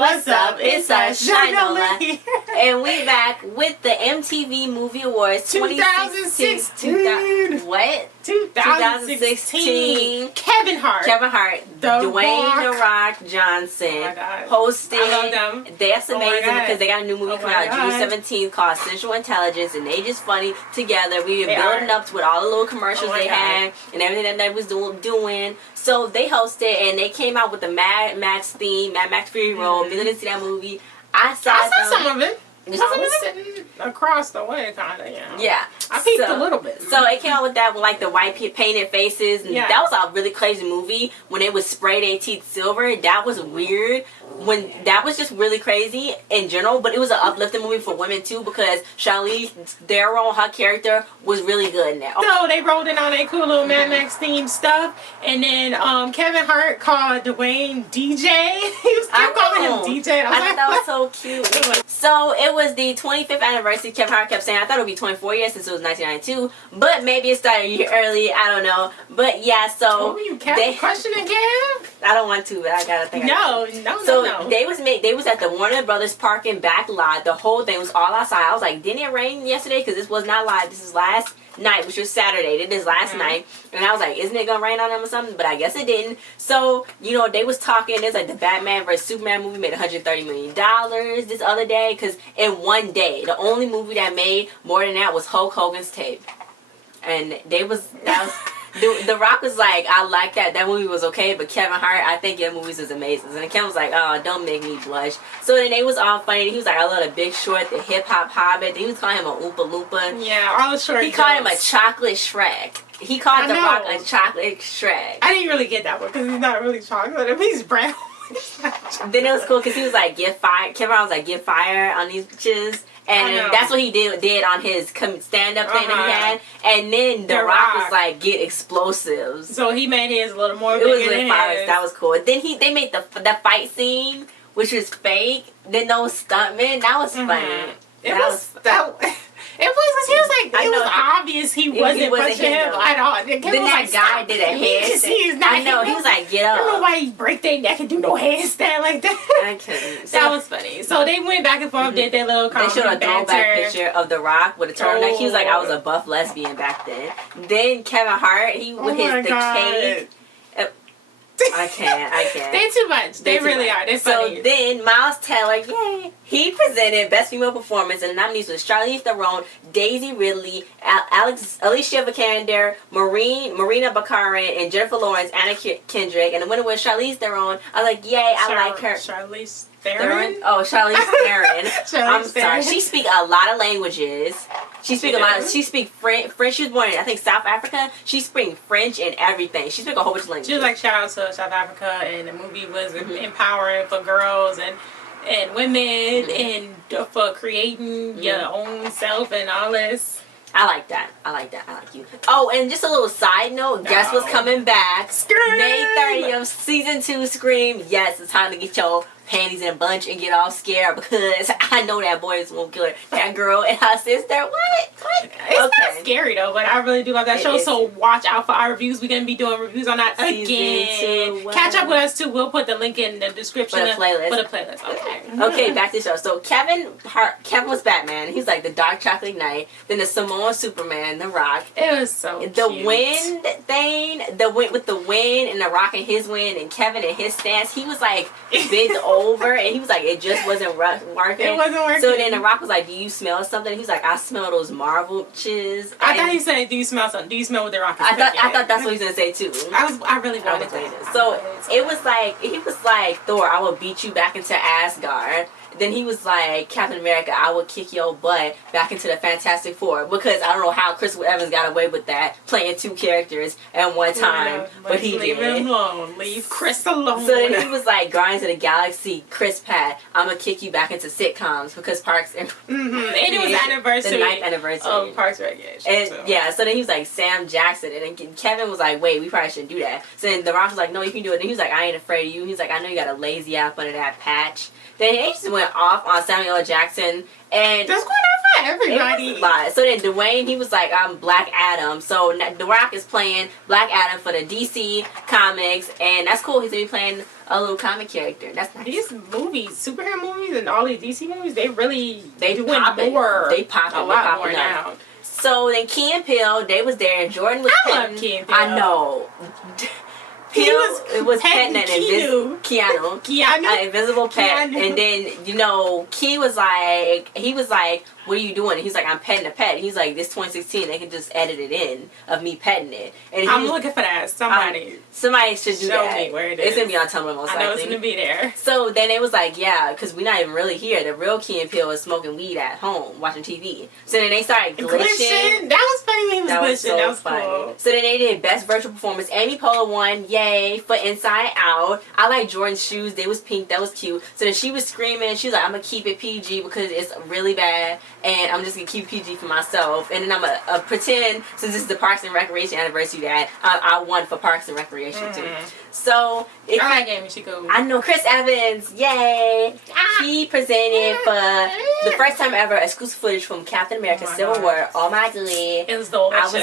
what's up? It's Chi-Nola. And we back with the MTV Movie Awards 2016. What? 2016. Kevin Hart. Dwayne The Rock Johnson hosted. I love them. That's amazing because they got a new movie coming out June 17th called Central Intelligence, and they just funny together. We were building up to with all the little commercials they had and everything that they was doing. So they hosted and they came out with the Mad Max theme, Mad Max Fury Road. Mila didn't see that movie. I saw some of it. I was sitting across the way, kind of, you know. Yeah. I peeked a little bit. So it came out with that, with like the white painted faces. And that was a really crazy movie. When they would spray their teeth silver, that was weird. That was just really crazy in general. But it was an uplifting movie for women too, because Charlize Theron, her character, was really good in that. So they rolled in on a cool little Mad Max themed stuff, and then Kevin Hart called Dwayne DJ. He was calling him DJ. I thought that was so cute. So it was the 25th anniversary. Kevin Hart kept saying, I thought it would be 24 years since it was 1992, but maybe it started a year early. I don't know. But yeah, so you kept questioning Kev? I don't want to, but I gotta think. No. They was at the Warner Brothers parking back lot. The whole thing was all outside. I was like, didn't it rain yesterday? Because this was not live. This is last night, which was Saturday. It is last night, and I was like, isn't it gonna rain on them or something? But I guess it didn't. So they was talking. It's like the Batman vs Superman movie made $130 million this other day, because in one day, the only movie that made more than that was Hulk Hogan's tape, and The Rock was like, I like that movie was okay, but Kevin Hart, I think your movies was amazing. And Kevin was like, oh, don't make me blush. So then they was all funny. He was like, I love The Big Short, The Hip Hop Hobbit. He was calling him a Oompa Loompa. Yeah, all the short. He called him a chocolate Shrek. He called The Rock a chocolate Shrek. I didn't really get that one because he's not really chocolate. If he's brown. Then it was cool because he was like, get fired. Kevin Hart was like, get fired on these bitches. And that's what he did on his stand-up thing that he had. And then The Rock was like, get explosives. So he made his a little more bigger. It was really fire. That was cool. Then they made the fight scene, which was fake. Then those stuntmen, that was funny. It was obvious he wasn't punching him at all. Then that guy did a handstand. I know, he was like, get up. I don't know why he break their neck and do no handstand like that. I couldn't. That was funny. So they went back and forth, did their little comedy. They showed a throwback picture of The Rock with a turtleneck. He was like, I was a buff lesbian back then. Then Kevin Hart, the cake. I can't. They're too much. They really are. They're funny. So then Miles Teller, yay, he presented Best Female Performance, and the nominees was Charlize Theron, Daisy Ridley, Alicia Vikander, Marina Baccarin, and Jennifer Lawrence, Anna Kendrick, and the winner was Charlize Theron. I was like, yay, I like her. Charlize Theron? Oh, Charlize Theron. I'm sorry. She speaks a lot of languages. She speaks French. She was born in, I think, South Africa. She speaks French and everything. She speaks a whole bunch of languages. She was like, shout out to South Africa, and the movie was empowering for girls and women and for creating your own self and all this. I like that. I like you. Oh, and just a little side note. Guess what's coming back? Scream! May 30th, season 2 Scream. Yes, it's time to get your panties in a bunch and get all scared because I know that boy is gonna kill her. That girl and her sister. What? It's not scary though, but I really do love that show. So watch out for our reviews. We're gonna be doing reviews on that again. Catch up with us too. We'll put the link in the description for the playlist. Okay, back to the show. So Kevin was Batman. He's like the Dark Chocolate Knight. Then the Samoan Superman, The Rock. It was so cute. The wind thing, with the wind and The Rock and his wind and Kevin and his stance. He was like bent over and he was like, it just wasn't working. It wasn't working. So then The Rock was like, do you smell something? He's like, I smell those Marvel chiz. I thought he said, do you smell something? Do you smell what The Rock is I thought that's what he was gonna say too. I really wanted that. So it was like, he was like, Thor, I will beat you back into Asgard. Then he was like, Captain America, I will kick your butt back into the Fantastic Four. Because I don't know how Chris Evans got away with that, playing 2 characters at one time. But he did. Leave him alone. Leave Chris alone. So then he was like, Guardians of the Galaxy, Chris Pratt, I'm going to kick you back into sitcoms because Parks and... And it was anniversary. The 9th anniversary. Of Parks and Recreation. And so then he was like, Sam Jackson. And then Kevin was like, wait, we probably shouldn't do that. So then The Rock was like, no, you can do it. And he was like, I ain't afraid of you. He's like, I know you got a lazy eye under that patch. Then he just went went off on Samuel L. Jackson, and that's going on for everybody. It was a lot. So then Dwayne, he was like, I'm Black Adam. So The Rock is playing Black Adam for the DC comics, and that's cool. He's gonna be playing a little comic character. That's nice. These movies, superhero movies, and all these DC movies, they doing more. They popping a lot more now. So then Key and Peele, they was there, and Jordan was. I love Key and Peele. I know. It was petting an Keanu, invisible pet, and then Key was like, what are you doing? And he's like, I'm petting a pet. He's like, this 2016, they can just edit it in of me petting it. And I'm looking for that. Somebody should do show that. me where it is. It's gonna be on Tumblr most likely. I know it's gonna be there. So then it was like, yeah, because we're not even really here. The real Key and Peele was smoking weed at home watching TV. So then they started glitching. That was funny when he was glitching. So that was funny. Cool. So then they did best virtual performance. Amy Poehler won. Yay for Inside Out. I like Jordan's shoes. They was pink. That was cute. So then she was screaming. She was like, I'm gonna keep it PG because it's really bad, and I'm just gonna keep PG for myself. And then I'm gonna pretend, since this is the Parks and Recreation anniversary, that I won for Parks and Recreation too. So I like Amy. She cool. I know Chris Evans. Yay! He presented for the first time ever exclusive footage from Captain America: Civil War. Oh my god! It was delicious. I was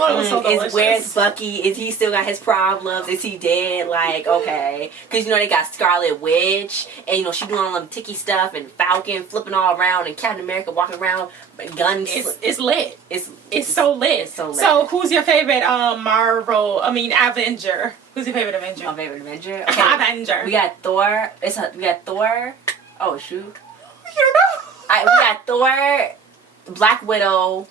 like, so where's Bucky? Is he still got his problems? Is he dead? Like, okay, because they got Scarlet Witch, and she doing all them ticky stuff, and Falcon flipping all around, and Captain America walking around, guns. It's lit. It's so lit. It's so lit. So who's your favorite Avenger? Who's your favorite Avenger? My favorite Avenger. Okay. Avenger. We got Thor. We got Thor. Oh shoot. You don't know. We got Thor, Black Widow,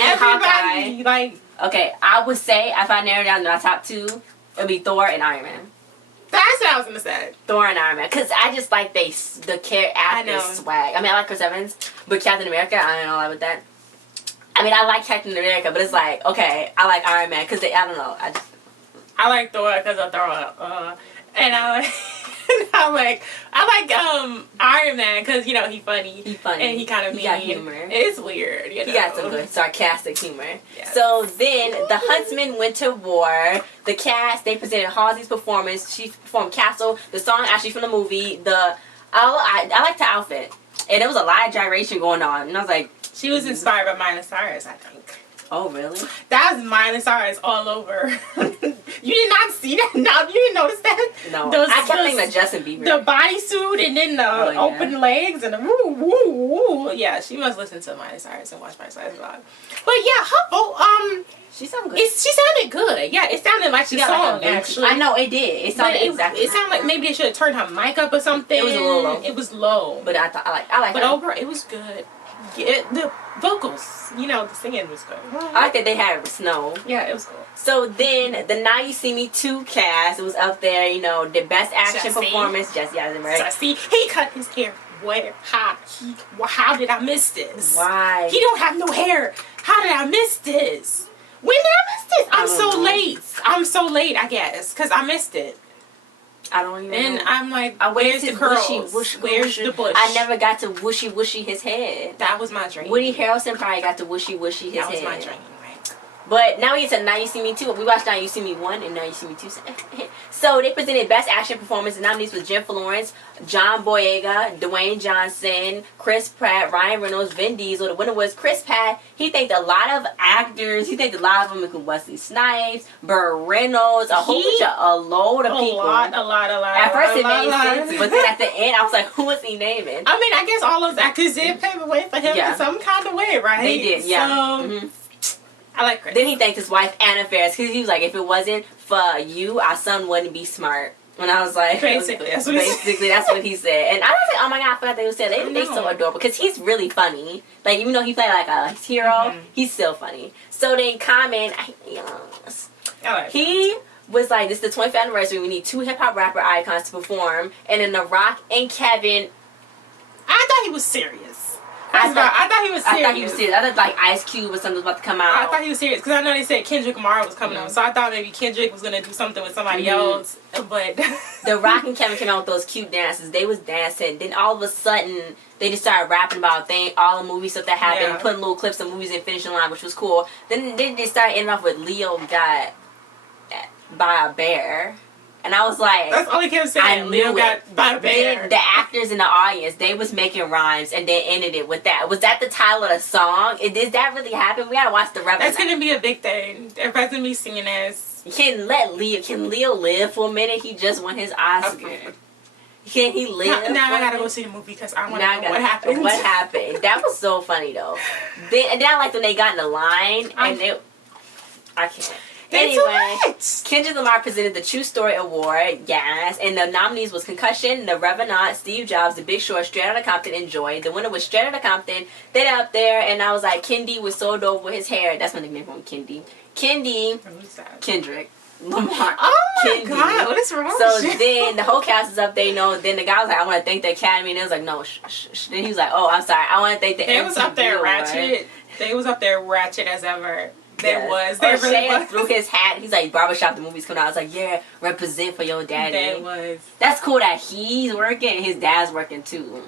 and Hawkeye. Like. Okay, I would say if I narrow down to my top two, it'd be Thor and Iron Man. That's what I was gonna say. Thor and Iron Man, because I just like the actor's swag. I mean, I like Chris Evans, but Captain America, I don't know, I like with that. I mean, I like Captain America, but it's like, okay, I like Iron Man because I don't know. I like Thor because of Thor, and I like Iron Man because he funny. He funny, and he kind of mean. He got humor. It's weird. He got some good sarcastic humor. Yes. So then the Huntsman went to war. The cast, they presented Halsey's performance. She performed Castle. The song actually from the movie. I liked the outfit, and there was a lot of gyration going on, and I was like, she was inspired by Miley Cyrus, I think. Oh, really? That was Miley Cyrus all over. You did not see that? No, you didn't notice that? No. I kept thinking of Justin Bieber. The bodysuit and then the open legs and the woo, woo, woo. Yeah, she must listen to Miley Cyrus and watch Miley Cyrus vlog. But yeah, her vote, she sounded good. She sounded good. Yeah, it sounded like she song, like actually. I know, it did. It sounded exactly. It sounded like maybe they should have turned her mic up or something. It was a little low. It was low. But I like But overall, it was good. Yeah, the vocals, the singing was good. I like that they had snow. Yeah, it was cool. So then, the Now You See Me 2 cast, it was up there, the best action performance, Jesse Eisenberg. Jesse, he cut his hair. Where? How did I miss this? Why? He don't have no hair. How did I miss this? When did I miss this? I'm so late, I guess, because I missed it. I don't even know. And I'm like, where's the curls? Where's the bush? I never got to whooshy his head. That was my dream. Woody Harrelson probably got to whooshy his head. That was my dream, right? But now we get to Now You See Me 2. We watched Now You See Me 1 and Now You See Me 2. So they presented Best Action Performance. The nominees was Jennifer Lawrence, John Boyega, Dwayne Johnson, Chris Pratt, Ryan Reynolds, Vin Diesel. The winner was Chris Pratt. He thanked a lot of actors. He thanked a lot of them, including Wesley Snipes, Burt Reynolds, a load of people. A lot. At first it made sense, but then at the end I was like, who is he naming? I mean, I guess all those actors did pave the way for him in some kind of way, right? They did, yeah. So, I like Chris. Then he thanked his wife, Anna Faris, because he was like, if it wasn't for you, our son wouldn't be smart. And I was like, basically, that's what he said. And I was like, oh my god, I forgot they said they so adorable because he's really funny. Like, even though he played like a hero, he's still funny. So then Common, he was like, this is the 25th anniversary. We need 2 hip hop rapper icons to perform. And then The Rock and Kevin. I thought he was serious. I thought he was serious. I thought like Ice Cube or something was about to come out. I thought he was serious because I know they said Kendrick Lamar was coming out, so I thought maybe Kendrick was gonna do something with somebody else. But The Rock and Kevin came out with those cute dances. They was dancing. Then all of a sudden they just started rapping about all the movie stuff that happened, putting little clips of movies in finishing line, which was cool. Then they started ending off with Leo got by a bear. And I was like, that's all he kept saying. I knew got by the bear. Then the actors in the audience, they was making rhymes and they ended it with that. Was that the title of the song? Did that really happen? We gotta watch the Revenant. That's gonna be a big thing. Everybody's gonna be singing as. Can Leo live for a minute? He just won his Oscar. Okay. Can he live? Now I gotta go see the movie because I want to know what happened. What happened? That was so funny though. Then I liked when they got in the line and I can't. Anyway, Kendrick Lamar presented the True Story Award, yes, and the nominees was Concussion, The Revenant, Steve Jobs, The Big Short, Straight Outta Compton, and Joy. The winner was Straight Outta Compton. They up there, and I was like, Kendi was so dope with his hair. That's my nickname for him, Kendi. Kendrick Lamar. Oh my Kendi. God, what is wrong So with you? then the whole cast is up there, then the guy was like, I want to thank the Academy, and it was like, no, shh. Then he was like, oh, I'm sorry, I want to thank the They was up there MTV ratchet. They was up there ratchet as ever. There was. They really Shay was. threw his hat. He's like, barbershop, the movie's coming out. I was like, yeah, represent for your daddy. There was. That's cool that he's working and his dad's working too.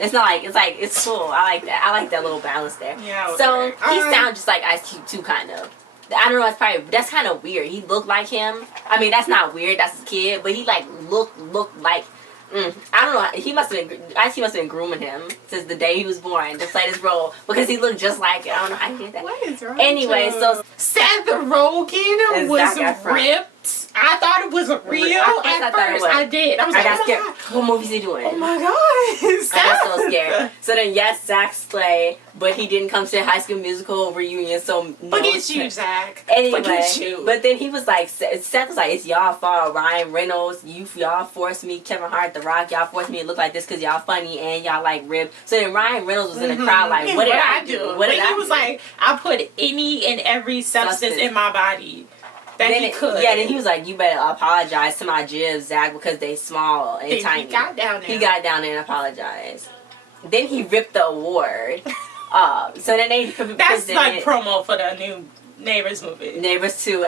It's not like, it's cool. I like that. I like that little balance there. Yeah. So he sounds just like Ice Cube too, kind of. I don't know, that's kind of weird. He looked like him. I mean, that's not weird. That's his kid. But he like looked like, I don't know. He must have been grooming him since the day he was born to play this role because he looked just like it. I don't know how he did that. What is wrong? Anyway, so Seth Rogen was ripped. I thought it was real at first. I did. I was like, got oh scared. my God. What movie is he doing? Oh my God. I got so scared. So then, yes, Zach Slay, but he didn't come to High School Musical reunion, so no. Forget you, Zach. Anyway, Forget you. but then he was like, Seth was like, it's y'all fault. Ryan Reynolds, y'all forced me. Kevin Hart, The Rock, y'all forced me to look like this because y'all funny and y'all like ripped. So then Ryan Reynolds was in the crowd like, what did I do? What did I do? He was like, I put any and every substance in my body. That then he could. Yeah, then he was like, you better apologize to my jibs, Zach, because they small and tiny. He got down there. He got down there and apologized. Then he ripped the award. So then they That's like promo for the new Neighbors movie. Neighbors 2.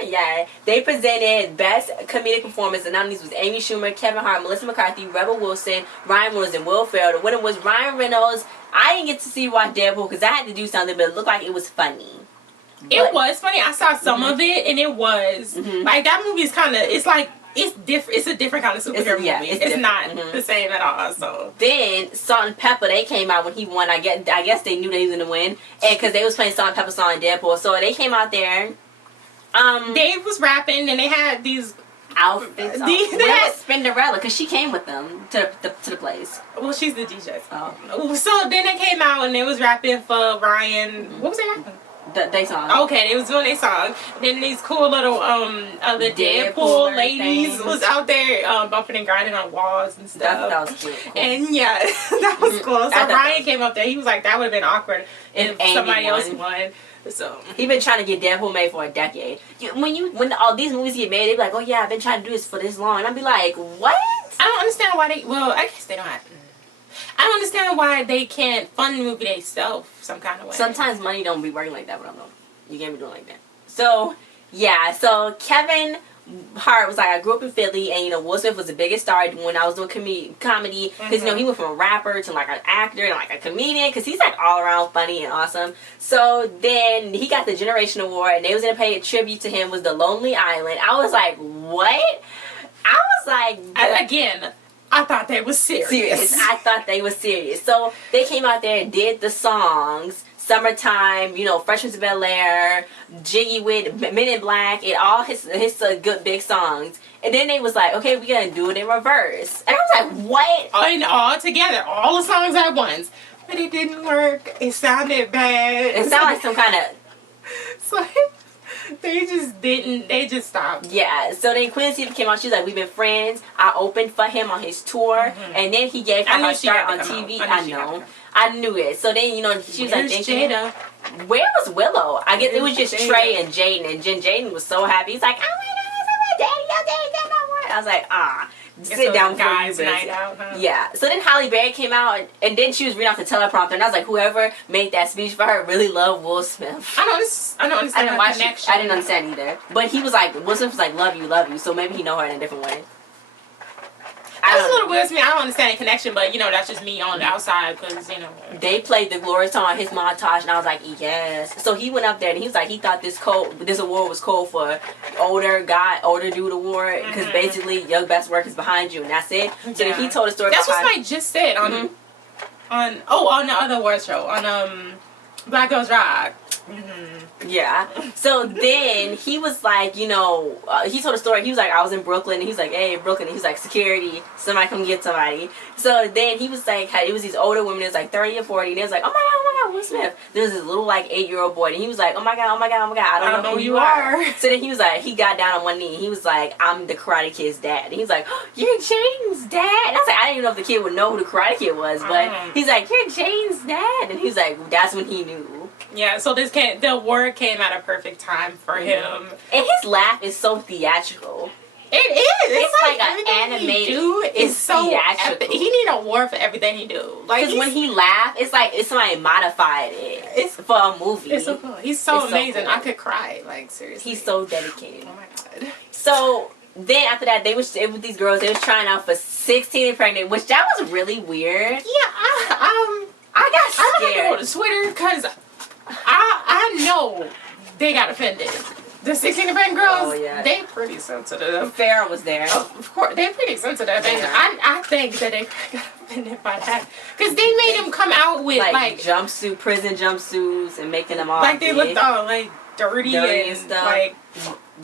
Yeah. They presented Best Comedic Performance. The nominees was Amy Schumer, Kevin Hart, Melissa McCarthy, Rebel Wilson, Ryan Reynolds, and Will Ferrell. The winner was Ryan Reynolds. I didn't get to watch Deadpool because I had to do something, but it looked like it was funny. It was funny. I saw some of it, and it was like that movie is kind of. It's like it's different. It's a different kind of superhero movie. It's not the same at all. So then Salt and Pepper, they came out when he won. I guess they knew that he was gonna win, and because they was playing Salt and Pepper song in Deadpool, so they came out there. Dave was rapping, and they had these outfits. They had Spinderella because she came with them to the place. Well, she's the DJ. Oh. So then they came out and they was rapping for Ryan. What was they rapping? They song. Okay, they was doing their song. Then these cool little other Deadpool ladies was out there bumping and grinding on walls and stuff. That was cute. Cool. And yeah, that was cool. So Ryan came up there. He was like, that would have been awkward if somebody else won. So he been trying to get Deadpool made for a decade. When all these movies get made, they be like, oh yeah, I've been trying to do this for this long, and I'd be like, what? I don't understand why they. Well, I guess they don't have. I don't understand why they can't fund the movie themselves some kind of way. Sometimes money don't be working like that, but I don't know. You can't be doing like that. So, yeah. So, Kevin Hart was like, I grew up in Philly, and, Will Smith was the biggest star when I was doing comedy. Because, he went from a rapper to, like, an actor and, like, a comedian. Because he's, like, all around funny and awesome. So, then he got the Generation Award, and they was going to pay a tribute to him was The Lonely Island. I was like, what? I was like... Again... I thought they was serious. I thought they was serious. So they came out there and did the songs. Summertime, Fresh Prince of Bel-Air, Jiggy with Men in Black, and all his good big songs. And then they was like, okay, we're going to do it in reverse. And I was like, what? And all together, all the songs at once. But it didn't work. It sounded bad. It sounded like some kind of... So they just didn't. They just stopped. Yeah. So then Queen Latifah came out. She's like, we've been friends. I opened for him on his tour. And then he gave her start on TV. I know. I knew it. So then, she was like, Jada? Where was Willow? I guess it was just Jada? Trey and Jaden. And Jaden was so happy. He's like, oh my God, your daddy got my word. I was like, sit down, guys. Night out, huh? Yeah. So then Halle Berry came out, and then she was reading off the teleprompter, and I was like, whoever made that speech for her really loved Will Smith. I don't understand. I didn't watch it. I didn't understand either. But he was like, Will Smith was like, love you. So maybe he know her in a different way. That's a little weird to me. I don't understand the connection, but you know, that's just me on the outside because you know. They played the glory song on his montage, and I was like, yes. So he went up there and he was like, he thought this award was called for older dude award because basically your best work is behind you, and that's it. So then he told a story. That's what I just said on the other award show on Black Girls Rock. Yeah. So then he was like, you know, he told a story. He was like, I was in Brooklyn. And he's like, hey, Brooklyn. And he's like, security. Somebody come get somebody. So then he was like, it was these older women. It was like 30 or 40. And they was like, oh my God, Will Smith. There was this little like 8-year-old boy. And he was like, oh my God. I don't know who you are. So then he was like, he got down on one knee. And he was like, I'm the Karate Kid's dad. And he's like, oh, you're Jane's dad. And I was like, I didn't even know if the kid would know who the Karate Kid was. But he's like, you're Jane's dad. And he's like, that's when he knew. Yeah, so the award came at a perfect time for him. And his laugh is so theatrical. It is. It's like an animated. It's so theatrical. He need an award for everything he do. Like, because when he laughs, it's like somebody modified it. It's for a movie. It's so cool. He's so amazing. So cool. I could cry. Like, seriously. He's so dedicated. Oh my God. So then after that, with these girls, they was trying out for 16 and pregnant, which that was really weird. Yeah, I got scared. I'm gonna go to Twitter because I know they got offended. The 16 and pregnant girls, they pretty sensitive. Farrah was there. Of course, they're pretty sensitive. And I think that they got offended by that. Because they made them come out with like prison jumpsuits and making them all like they looked all like dirty and stuff. Like,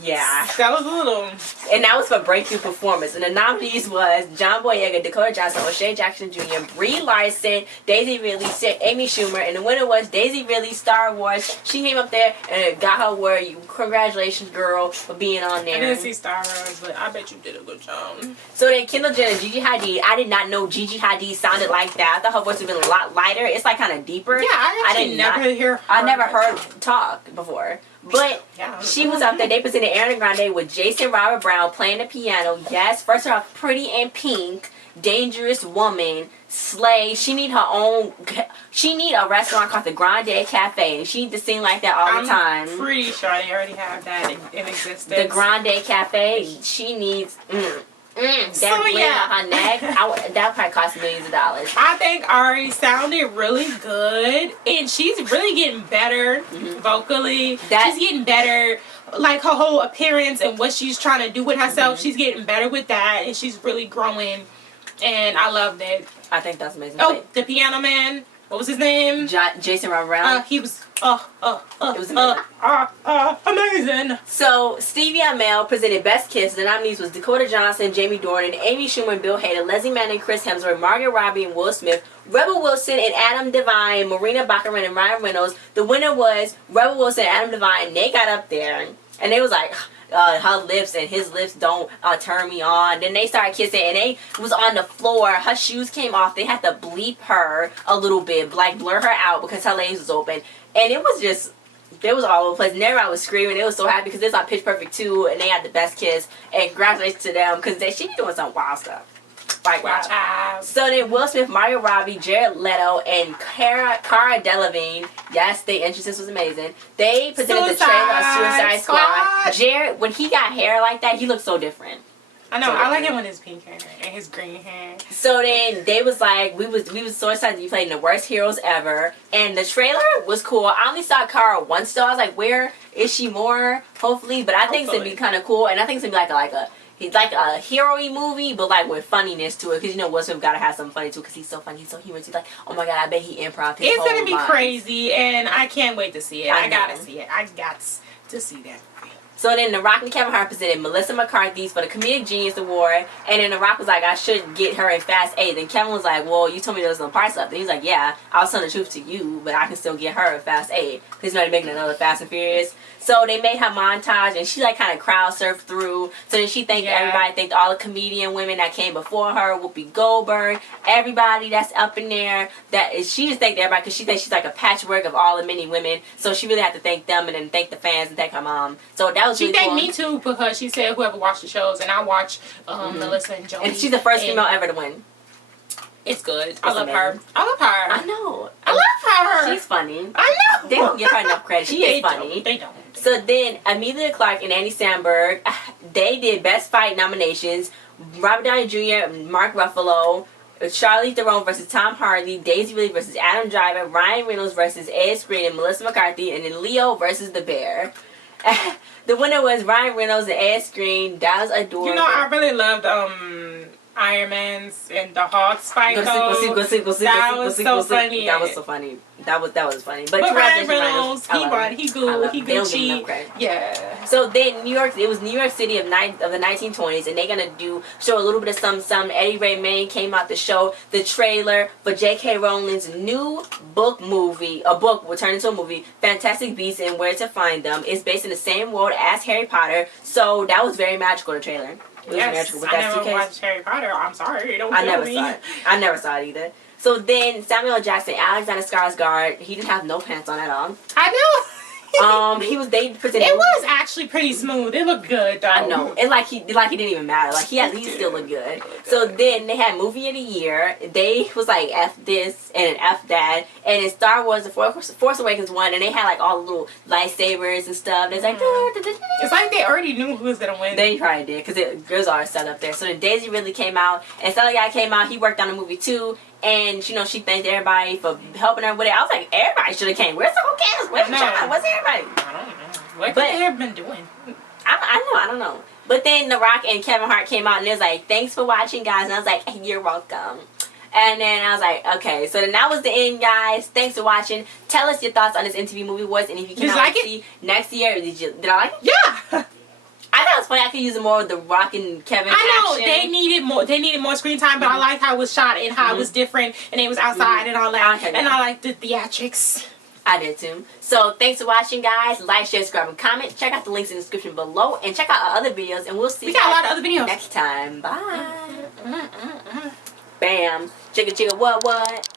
yeah. That was a little... And that was for breakthrough performance. And the nominees was John Boyega, Dakota Johnson, O'Shea Jackson Jr., Brie Larson, Daisy Ridley, Amy Schumer, and the winner was Daisy Ridley, Star Wars. She came up there and got her award. Congratulations, girl, for being on there. I didn't see Star Wars, but I bet you did a good job. So then Kendall Jenner, Gigi Hadid. I did not know Gigi Hadid sounded like that. I thought her voice would have been a lot lighter. It's like kind of deeper. Yeah, I never heard talk before. But she was up there. They presented Ariana Grande with Jason Robert Brown playing the piano. Yes, first of all, Pretty in Pink, Dangerous Woman, Slay. She need a restaurant called the Grande Cafe. She need to sing like that all the time. I'm pretty sure they already have that in existence. The Grande Cafe. She needs... that ring on her neck, that probably cost millions of dollars. I think Ari sounded really good, and she's really getting better vocally. She's getting better, like her whole appearance and what she's trying to do with herself. She's getting better with that, and she's really growing, and I loved it. I think that's amazing. Oh, the piano man. What was his name? Jason Robert Brown. He was it was amazing. So Stevie Amell presented Best Kiss. The nominees was Dakota Johnson, Jamie Dornan, Amy Schumer, and Bill Hader, Leslie Mann and Chris Hemsworth, Margot Robbie and Will Smith, Rebel Wilson and Adam Devine, Marina Baccarin and Ryan Reynolds. The winner was Rebel Wilson and Adam Devine. They got up there and they was like, her lips and his lips don't turn me on. Then they started kissing and they was on the floor. Her shoes came off. They had to bleep her a little bit, like blur her out because her legs was open. And it was just, they was all over the place. And everybody was screaming. They was so happy because this on Pitch Perfect 2 and they had the best kiss. And congratulations to them because she be doing some wild stuff. Like, wow. So then Will Smith, Margot Robbie, Jared Leto, and Cara Delevingne. Yes, their entrances was amazing. They presented the trailer of Suicide Squad. Jared, when he got hair like that, he looked so different. I know. I like him with his pink hair and his green hair. So then they was like, we was so excited to be playing the worst heroes ever. And the trailer was cool. I only saw Cara once though. I was like, where is she more? Hopefully. But I think it's going to be kind of cool. And I think it's going to be he's like a hero-y movie, but like with funniness to it. Because you know Will Smith got to have something funny too because he's so funny. He's so humorous. He's like, oh my God, I bet he improv his whole It's going to be life. Crazy. And I can't wait to see it. I got to see it. I got to see that movie. So then The Rock and Kevin Hart presented Melissa McCarthy's for the Comedic Genius Award. And then The Rock was like, I should get her in Fast 8. Then Kevin was like, well, you told me there was no parts left. And he's like, yeah, I was telling the truth to you, but I can still get her in Fast 8. Because he's not making another Fast and Furious. So they made her montage, and she like kind of crowd surfed through. So then she thanked everybody, thanked all the comedian women that came before her, Whoopi Goldberg, everybody that's up in there. She just thanked everybody because she thinks she's like a patchwork of all the many women. So she really had to thank them and then thank the fans and thank her mom. So that was really cool. She thanked me too because she said whoever watched the shows, and I watch Melissa and Joey. And she's the first female ever to win. It's good. I love her. I love her. I know. I love her. She's funny. I know. They don't give her enough credit. She is funny. They don't. So then Amelia Clark and Andy Samberg, they did Best Fight nominations Robert Downey Jr., Mark Ruffalo, Charlize Theron versus Tom Hardy, Daisy Ridley versus Adam Driver, Ryan Reynolds versus Ed Skrein and Melissa McCarthy, and then Leo versus the Bear. The winner was Ryan Reynolds and Ed Skrein. That was adorable. You know, I really loved Iron Man's and the Hawks fight. That was so funny. That was so funny. That was funny. But Ryan Reynolds, he won. He good. He Gucci. Yeah. So then it was New York City of the 1920s, and they're gonna show a little bit of some. Eddie Redmayne came out to show the trailer for JK Rowling's new book movie. A book will turn into a movie, Fantastic Beasts and Where to Find Them. It's based in the same world as Harry Potter, so that was very magical. The trailer. Yes, I never watched Harry Potter. I'm sorry, I never saw it. I never saw it either. So then Samuel L. Jackson, Alexander Skarsgård, he didn't have no pants on at all. I know. They presented. It was actually pretty smooth. It looked good though. I know. And he didn't even matter. He still looked good. So then they had movie of the year. They was like F this and F that. And in Star Wars, the Force Awakens won, and they had all the little lightsabers and stuff. It's like it's like they already knew who was gonna win. They probably did because it was already set up there. So then Daisy Ridley came out, and Stella Guy came out. He worked on the movie too. And she thanked everybody for helping her with it. I was like, everybody should have came. Where's the whole cast? Where's John? Where's everybody? I don't know. What they have been doing? I don't know. But then The Rock and Kevin Hart came out and it was like, thanks for watching, guys. And I was like, hey, you're welcome. And then I was like, okay. So then that was the end, guys. Thanks for watching. Tell us your thoughts on this MTV Movie Awards, and if you can see next year, did I like it? Yeah. I thought it was funny. I could use more of the Rock and Kevin. I know action. they needed more screen time, but I liked how it was shot and how it was different, and it was outside and all that. And I liked the theatrics. I did too. So thanks for watching, guys. Like, share, subscribe, and comment. Check out the links in the description below, and check out our other videos. And we'll see you got a lot of other videos next time. Bye. Bam. Chicka chicka what.